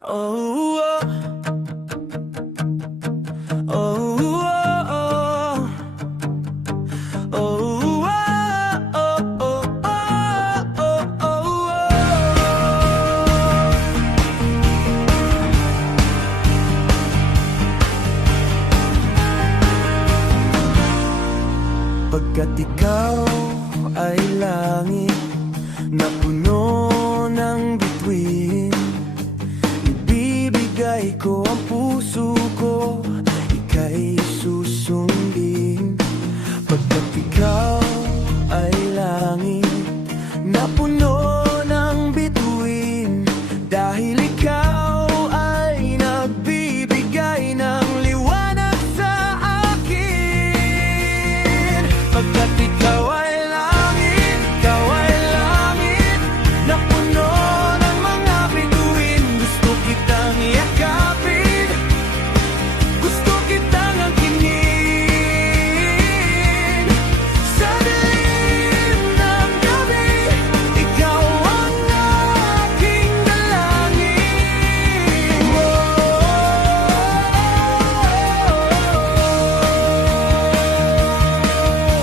Oh, oh, oh, oh, oh, oh, oh. Pagkat ikaw ay langit na puno ng bituin, ibibigay ko ang puso ko, ika'y susundin. Pagkat ikaw ay langit na puno ng bituin, dahil ikaw ay nagbibigay ng liwanag sa akin. Pagkat ikaw ay langit, ikaw ay langit na puno ng mga bituin, gusto kitang yakapin, gusto kitang angkinin. Sa dilim ng gabi, ikaw ang aking dalangin.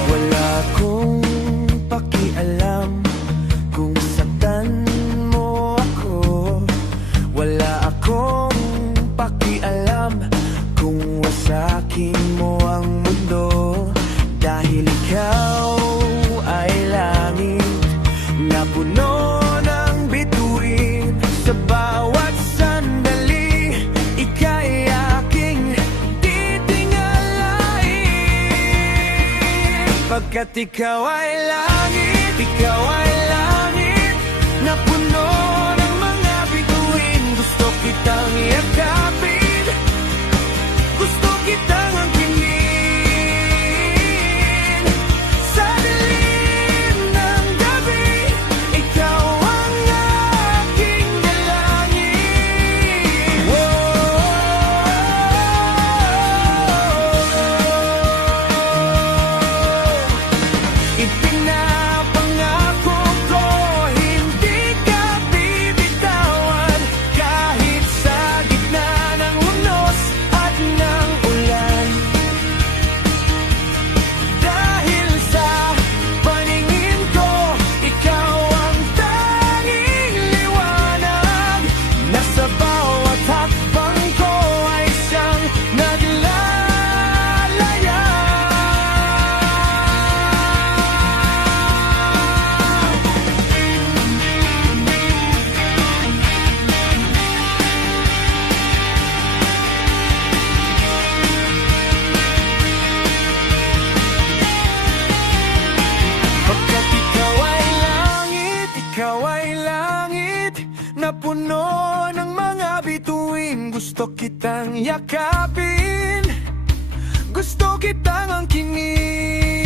Wala akong pakialam kung saktan mo ako, wala akong pakialam kung wasakin mo ang mundo, dahil ikaw ay langit na puno ng bituin. Sa bawat sandali, ika'y aking titingalain. Pagkat ikaw ay langit na puno ng mga bituin, gusto kitang yakapin, gusto kitang angkinin. Sa dilim ng gabi, ikaw ang aking dalangin. Ipinapangako ko, hindi ka bibitawan, kahit sa gitna ng unos at ng ulan. Dahil sa paningin ko, ikaw ang tanging liwanag, na sa bawat hakbang ko ay siyang naglalaya. Pagkat ikaw ay langit na puno ng mga bituin, gusto kitang yakapin, gusto kitang angkinin.